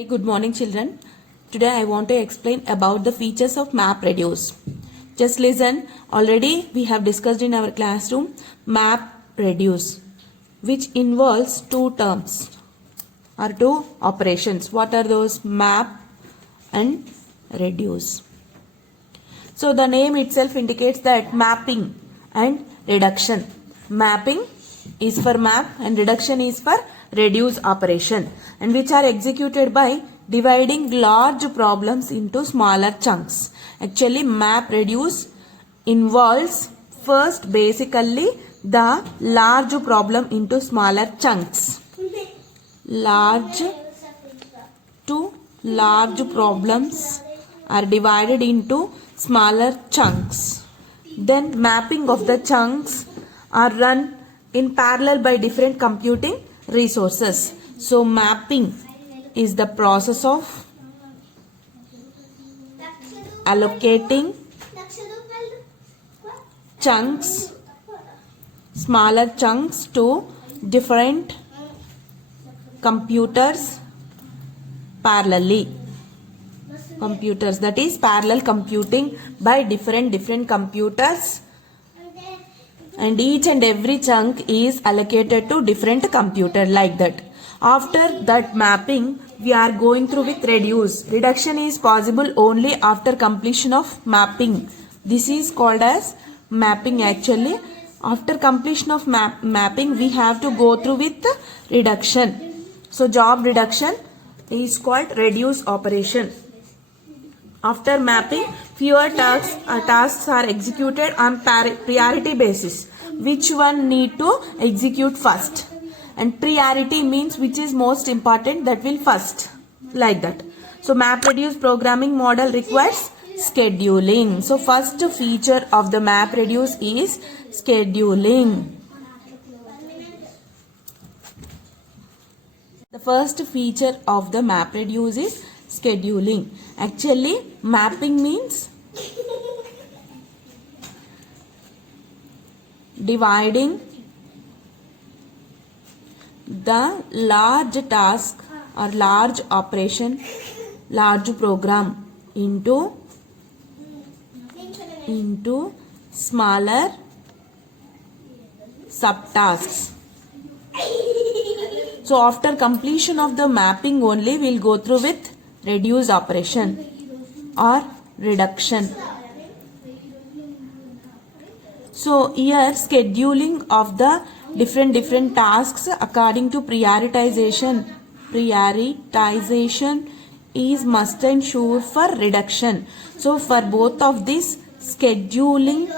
Very good morning, children. Today I want to explain about the features of MapReduce. Just listen. Already we have discussed in our classroom MapReduce, which involves two terms or two operations. What are those? Map and reduce. So the name itself indicates that mapping and reduction. Mapping is for map and reduction is for reduce operation, and which are executed by dividing large problems into smaller chunks. Actually, map reduce involves first basically the large problem into smaller chunks. Large problems are divided into smaller chunks. Then mapping of the chunks are run in parallel by different computing resources. So mapping is the process of allocating chunks, smaller chunks to different computers parallelly. Computers, that is parallel computing by different computers, and each and every chunk is allocated to different computer like that. After that mapping, we are going through with reduce. Reduction is possible only after completion of mapping. This is called as mapping actually. After completion of mapping, we have to go through with reduction. So job reduction is called reduce operation. After mapping, fewer tasks are executed on priority basis. Which one need to execute first? And priority means which is most important, that will first, like that. So MapReduce programming model requires scheduling. So first feature of the MapReduce is scheduling. The first feature of the MapReduce is scheduling. Actually, mapping means dividing the large task or large operation, large program into smaller subtasks. So after completion of the mapping only, we will go through with reduce operation or reduction. So here scheduling of the different tasks according to prioritization is must and sure for reduction. So for both of this, scheduling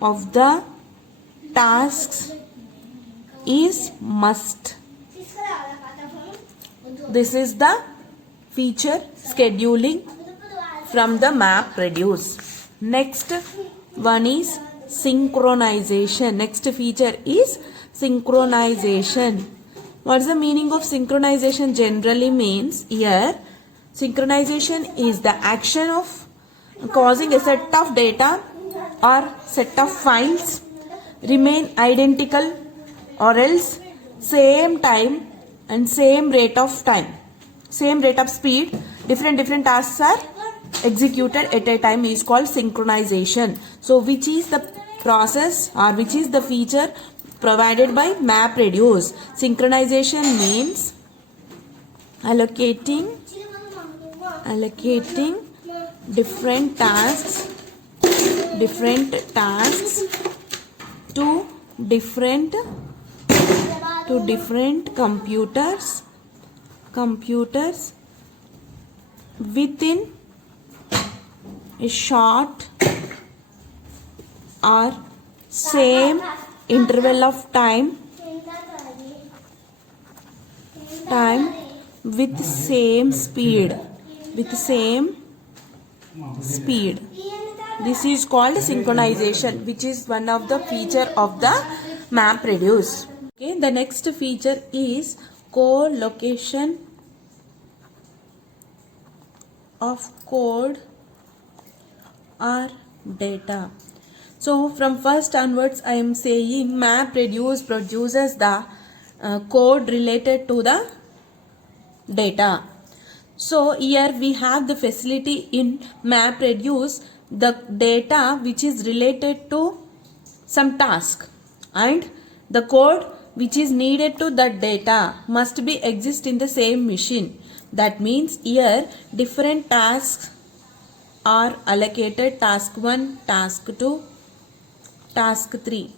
of the tasks is must. This is the feature scheduling from the MapReduce. Next one is synchronization. Next feature is synchronization. What is the meaning of synchronization? Generally means here synchronization is the action of causing a set of data or set of files remain identical or else same time and same rate of speed, different tasks are executed at a time is called synchronization. So which is the process or which is the feature provided by MapReduce? Synchronization means allocating different tasks to different computers within a short or same interval of time with same speed. This is called synchronization, which is one of the feature of the MapReduce. Okay, the next feature is co-location of code or data. So from first onwards I am saying MapReduce produces the code related to the data. So here we have the facility in MapReduce, the data which is related to some task and the code which is needed to that data must be exist in the same machine. That means here different tasks are allocated: task 1, task 2, task 3.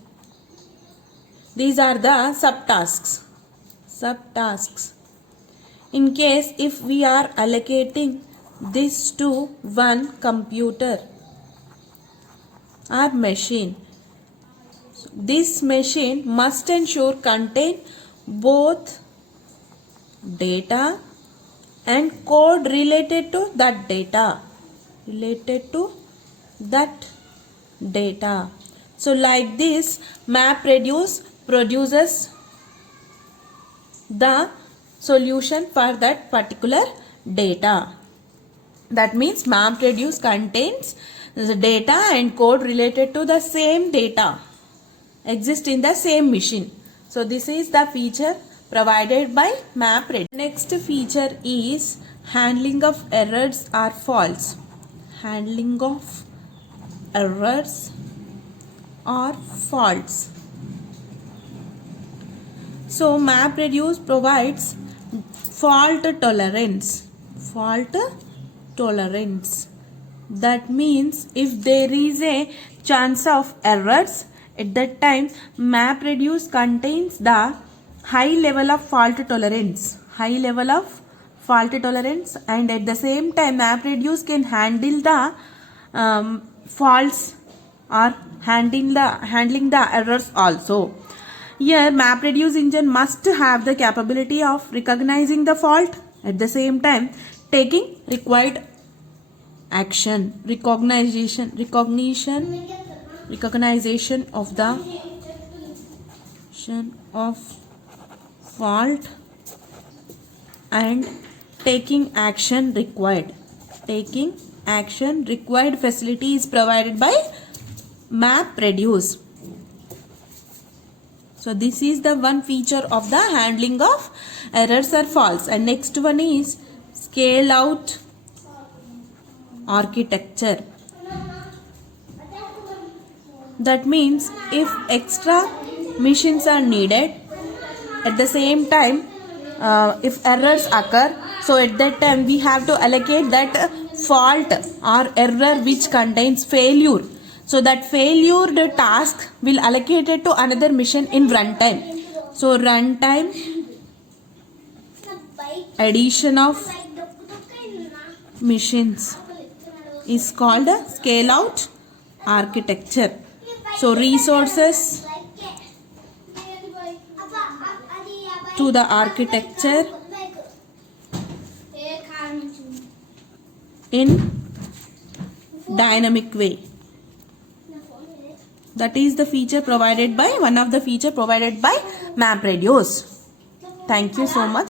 These are the subtasks. In case if we are allocating this to one computer or machine, this machine must ensure contain both data and code related to that data. So like this, MapReduce produces the solution for that particular data. That means MapReduce contains the data and code related to the same data exist in the same machine. So this is the feature provided by MapReduce. Next feature is handling of errors or faults. Handling of errors or faults. So MapReduce provides fault tolerance. That means if there is a chance of errors, at that time MapReduce contains the high level of fault tolerance. And at the same time MapReduce can handle the faults or handling the errors also. Here MapReduce engine must have the capability of recognizing the fault, at the same time taking required action. Recognition of the fault and taking action required. Facility is provided by MapReduce. So this is the one feature of the handling of errors or faults. And next one is scale out architecture. That means if extra machines are needed, at the same time if errors occur, so at that time we have to allocate that fault or error which contains failure. So that failure task will allocate it to another mission in runtime. So runtime addition of machines is called a scale out architecture. So resources to the architecture in dynamic way. That is the feature provided by one of the feature provided by MapReduce. Thank you so much.